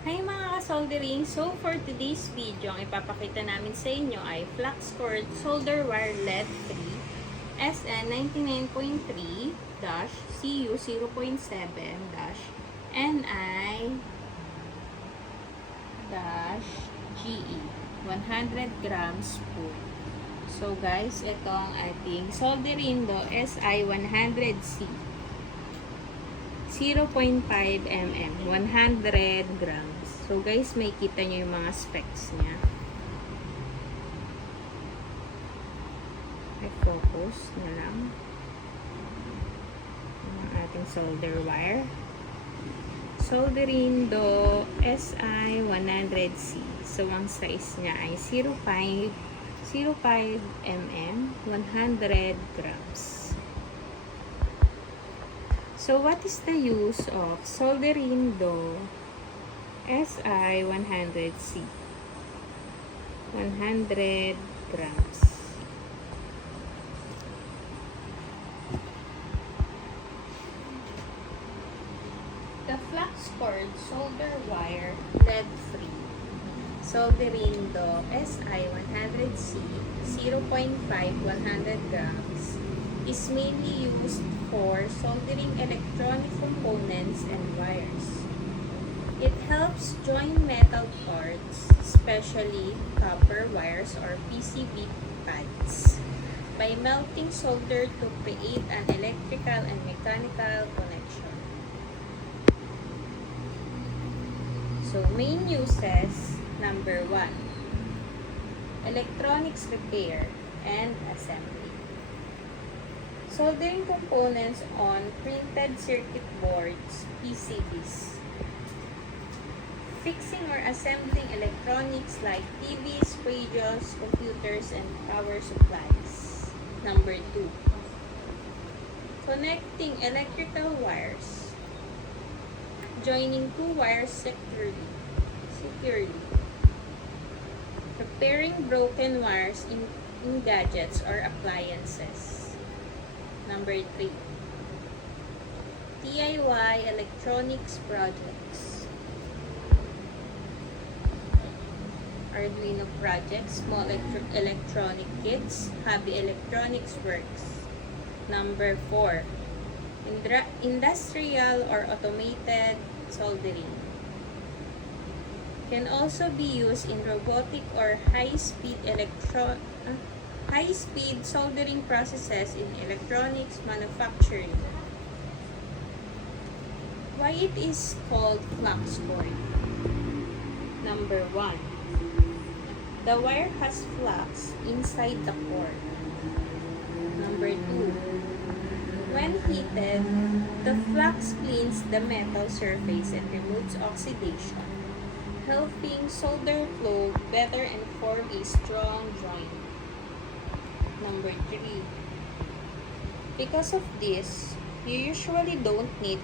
Hi mga ka-soldering! So for today's video, ang ipapakita namin sa inyo ay flux cord solder wire LED 3 SN99.3-CU0.7-NI-GE 100 grams spool. So guys, ito ang ating solderindo SI100C 0.5 mm, 100 grams. So guys, may kita nyo yung mga specs niya. I-focus na lang ang ating solder wire. Solderindo SI100C. So ang size niya ay 0.5 mm, 100 grams. So, what is the use of solderindo SI100C? 100 grams. The flux cord solder wire LED free solderindo SI100C 0.5 100 grams is mainly used for soldering electronic components and wires. It helps join metal cords, especially copper wires or PCB pads, by melting solder to create an electrical and mechanical connection. So, main uses, number 1, electronics repair and assembly. Soldering components on printed circuit boards, PCBs. Fixing or assembling electronics like TVs, radios, computers, and power supplies. Number 2. Connecting electrical wires. Joining two wires securely. Repairing broken wires in gadgets or appliances. Number 3. DIY electronics projects. Arduino projects, small electronic kits, hobby electronics works. Number 4. Industrial or automated soldering. Can also be used in robotic or high-speed soldering processes in electronics manufacturing. Why it is called flux cord? Number 1. The wire has flux inside the cord. Number 2. When heated, the flux cleans the metal surface and removes oxidation, helping solder flow better and form a strong joint. Number 3. Because of this, you usually don't need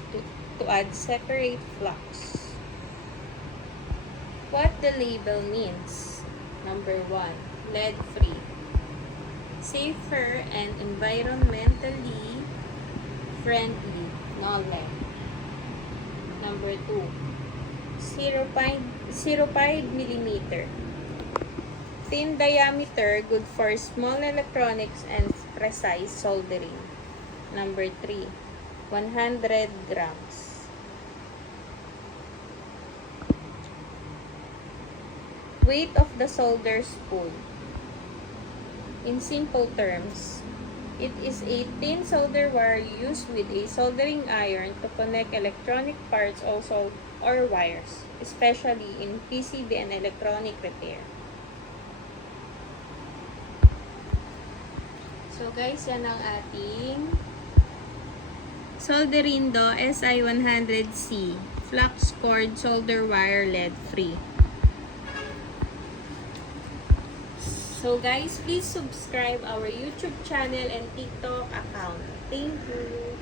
to add separate flux. What the label means. Number 1. Lead-free. Safer and environmentally friendly. No lead. Number 2. 0.05 millimeter. Thin diameter, good for small electronics and precise soldering. Number 3, 100 grams. Weight of the solder spool. In simple terms, it is a thin solder wire used with a soldering iron to connect electronic parts also or wires, especially in PCB and electronic repair. So guys, yan ang ating solderindo SI100C flux cord solder wire LED free. So guys, please subscribe our YouTube channel and TikTok account. Thank you.